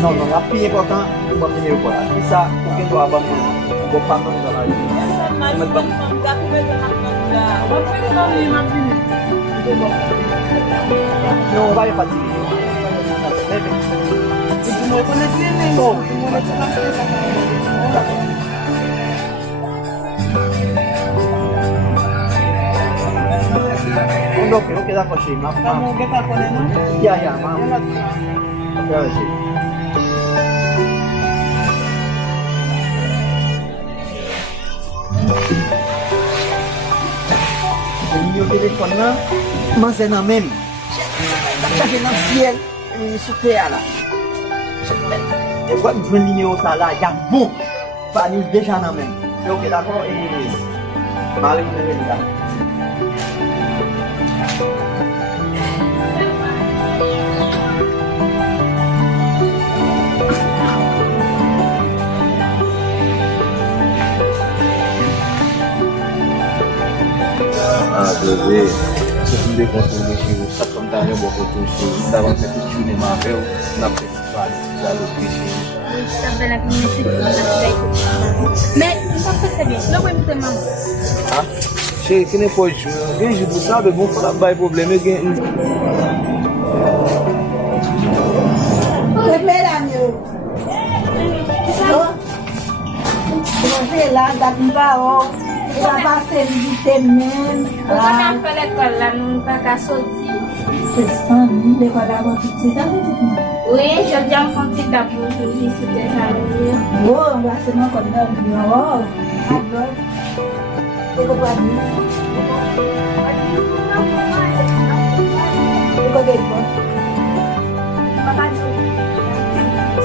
Não, não, a pia kau tak buat ni kau. Bisa mungkin tu abang buat panggung dah lagi. Macam no, vai fazer. Itu mau kena sini. No. Untuk kita kasih. Kamu kita boleh no? Ya, ya, mau. Ya, sih. Yung telepon na, mas na namin. Kasi ng siel, sutia la. Buat beliau salah yang bu, Pak News Desa namin. Yo kita ko maling na rin lang. Bebê, se eu puder construir o sacanagem, eu vou construir. Dava para que o cinema meu na principal, já lo fiz. Mais on va pas savoir. Là où est maman? Ah, cheio que nem pode. Quem já sabe, vamos falar vai problema é quem. Você lá da Bimbao, ela vai ser de même. On a fait l'école là, nous pas qu'à sortir. C'est ça, nous devons avoir tout ça. Oui, je viens quand tu t'as pour jouer, c'était ça. Oh, on va seulement comme ça, on dit, oh, alors, c'est quoi ça? C'est quoi ça?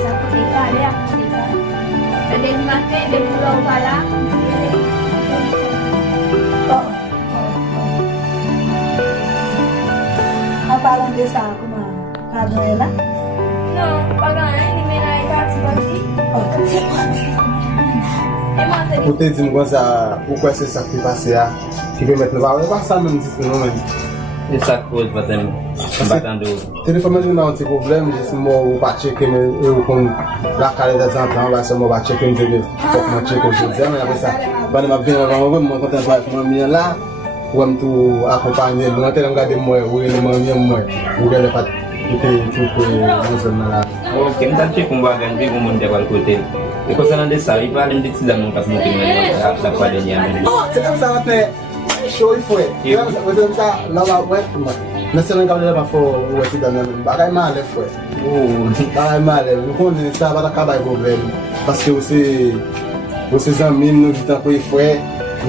Ça peut aller à des matins, des boulots, voilà. Parang de sa ako na Cabrera? No, pag hindi may nakikasi-basi. Pour te dire pourquoi c'est ça qui passe là, qui peut mettre le bas, pas ça même si non même. Et ça cause batendo. Téléphone mais non c'est problème, je moi pas checker mais comme la carrière des enfants, va se moi pas checker une télé, faut moi checker une télé, mais après ça, pas de ma bien avant moi content avec moi là. Ou tout accompagner, nous avons regardé moi, ou les moyens moi, ou les pas tout nous là. Oh, quem tá te com bagagem de como de qualquer côté. E coisa não dessa, e para de te dar um passo muito mais, a para de amigo. Oh, c'est comme ça maintenant. Show il faut. Et on va ça là ouais. Mais c'est un gars là pour ou c'est dans le bagage mal fait. Oh, bagage mal. Nous connaissons ça va acabar problème parce que aussi amis nous dit tant qu'il faut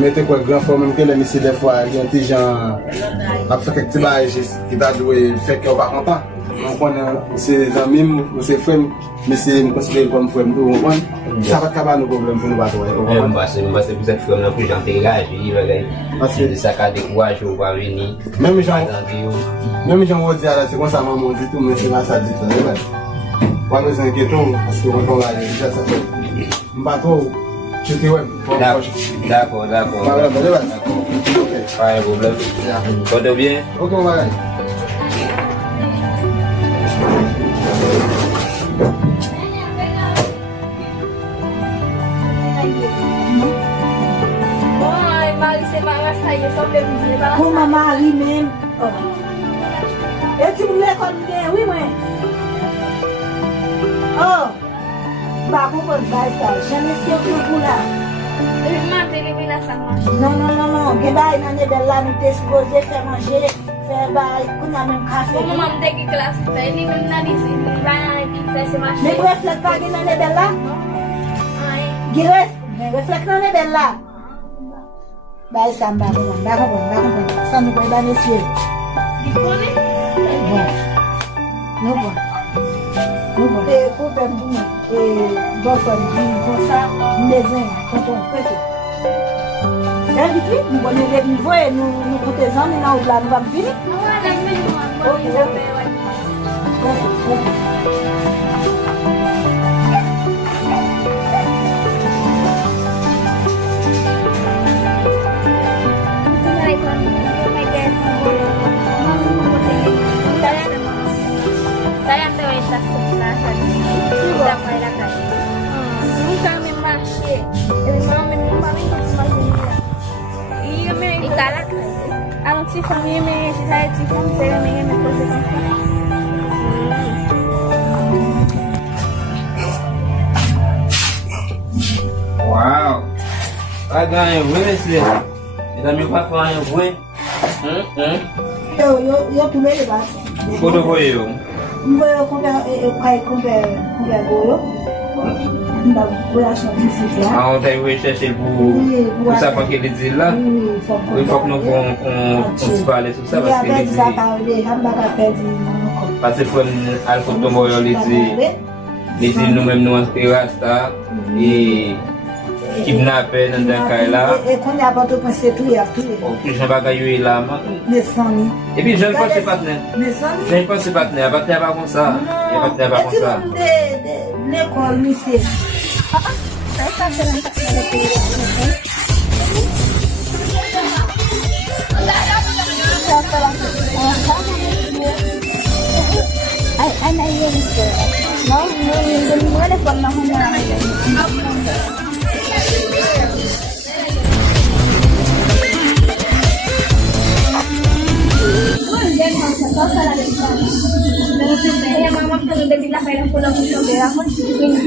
mettez quoi grand forme même que les missiles des fois il y a des gens a fait quelque chose qui va jouer fait qu'on pas content. On connaît ses amis, ses frères, mais c'est nous considérons comme frères nous comprendre. Ça va acabar nos problèmes pour nous battre. On va se plus être comme plus j'intégrer, parce que ça a des courage au va venir. Même gens vont dire là c'est comme ça maman dit tout mais c'est pas ça dit ça. Pas nous inquiétons parce que on va aller déjà ça fait. M'bato tu te ouais. D'accord. Voilà, d'accord. OK. Pas de problème. Tout bien. OK, on va aller. Bon, Marie, c'est pas ça, il est sorti de Pour maman lui-même. E ti mou l'ekol gen, oui mwen. Oh, ba kompon bay sa, jen eske pou la. Mante li vin la sa manje. Non, gen bay nan e bel la nou te suppose fè manje, fè bay, koun a men kafe. Ou maman mte ki klas fè, li men nan di si, li bayan fè se manje. Men reflek pa gen nan e bel la? Ay, Gires, men reflek nan e bel la? Bay sa mba kompon, san nou koy ba mesye. di kone? Nou bon. E pou pep di, bokon di, konsa, mbezen, konton, pwese. Yan di kli, nou bonen lep nivou e nou kote zan, nou nan ou blan nou vap vini. Nou an men nou an, mwen li zape wak. Saya tahu itu sebenarnya tidak pada kan. Ini kami masih, ini kami paling masih. Iya memang ikalah. Anak si família saya si família memang coisa assim. Wow. Vai ganhar esse. Ele me vai falar em voo. Yo pou mele bas. Quando vou eu? Mwen yo konpe goyo. Mwen voy a chanti si fya. Ah, on t'a eu chercher pour ça pour qu'il dise là. Il faut que nous on parler sur ça parce que parce que faut alcool tomber les dit nous même nous en rasta et kidnapper dans un cas là. E kon ya bato pense tou ya tou. Plus j'en bagaille là. Ne sani. Et puis je ne pense pas tenir. Ne sani. Je ne pense pas tenir, pas comme ça. Pas comme ça. De l'école lycée. Kaya mama ko nung dali na kailan ko lang yung pera ko.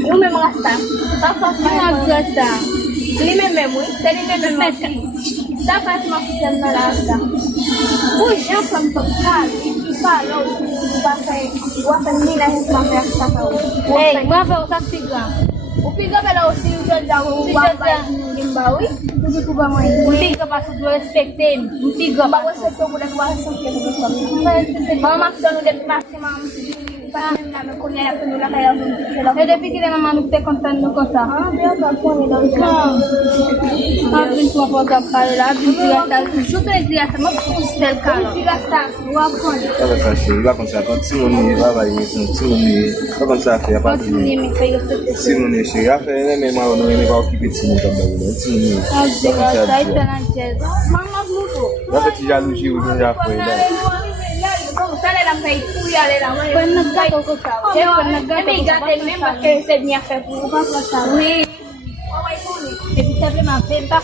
Yung may mga staff. Tapos mga staff. Hindi may memory. Dali may memory. Tapos makasyan na lang staff. Uy, yan from pagkal. Ipalaw. Bakay. Wasan nila yung mga staff. Hey, mga pa usap sigla. Upiga pala usi yung dyan si wabay ng limbawi. Hindi ko ba mo yun? Upiga pa sa respectin. Upiga pa. Bawas ito ko lang wala sa kaya ko sa mga makdono din maximum. Parang namin kung nila pinula kaya sila. Kaya depuis kita mama nagte contando ko sa. Ah, dia ba ko ni daw ka. Abin ko po ka pala. Abin siya ta. Super siya ta mo sel ka. Siya ta. Wa ko. Ela tá cheio, vai começar a Simone, vai vai isso, Simone, vai começar a fazer a parte. Simone chega a fazer nem mal não ele vai o que precisa também, né? Simone. Ah, Deus, sai tá na jazz. Mama muito. Já te já no Gil já foi, né? Sale lang kay kuya lang. Pag naggato ko sa. Pag naggato ko sa. Member kay said niya kay bukas na sa. Oui. Okay po ni. Kasi sabi ma, benta.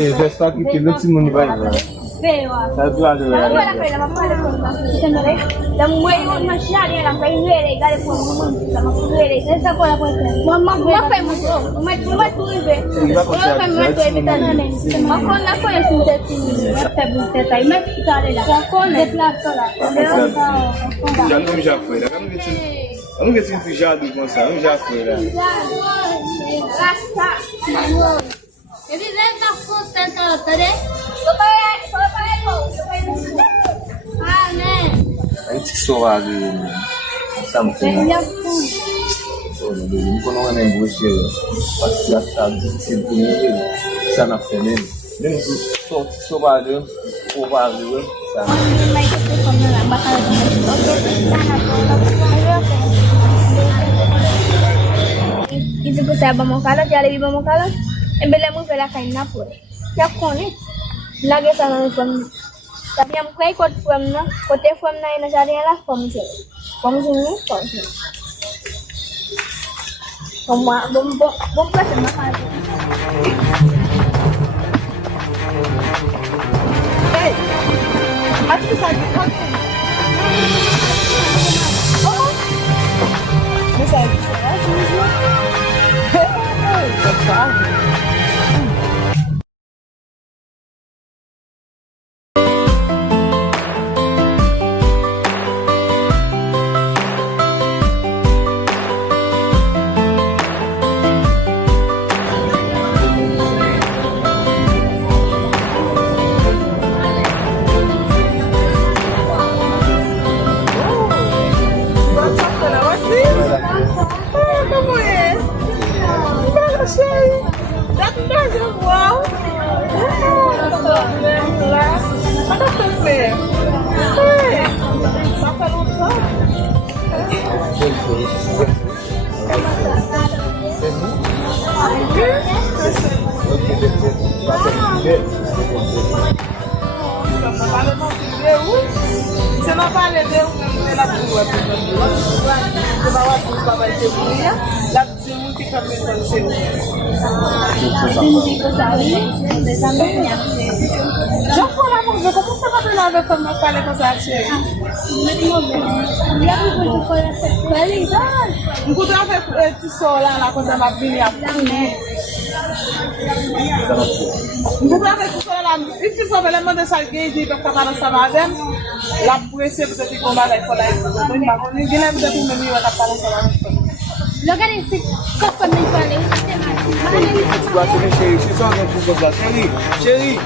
Eh, já está aqui que não Simone vai lá. Veo. Sabe do lado Wala lá. kay lang para ko na. Sandali. Lang mo yun masyali lang kay Huere. Gali po mo sa mga Huere. Sa ko na ko. Mama, mafay mo to. Umat po ibe. Wala kay mo to ibe tanan. Ako na ko yung sunset ni. Mafay mo tayo. Mafay lang. Ako na class la. Já não já foi, né? Eu não vi esse já do Gonçalo, já foi, né? Rasta. Jadi saya nak phone center tadi. Ah, nih. A gente suave, something. Não conheço nem você, mas já sabe se bonito, está na frente. Nem só vai o barulho, sabe? Isso que saya bawa kalau dia lebih bawa kalau, embelnya mau bela kain napur. Siap kone, lagi sana form. Tapi yang kau ikut form na, kote form na ini cari lah form je. Form sini, form sini. Bom plus sama kan. Hey, acho que sai de Se não vale Deus, ela tua. Se não vai para vai ter dia, lá tem muito que acontecer. Já foi lá, como você vai lá ver como eu falei com essa tia? Enquanto eu fui sola lá quando ela vinha a Enquanto eu fui sola lá, e se for ela manda alguém de que ficar na sala la presse peut-être qu'on va la faire ninguém lembra de mim eu tá falando lá. Lugar esse copo nem falei, Chérie, c'est ça, on a un peu de chérie. Chérie.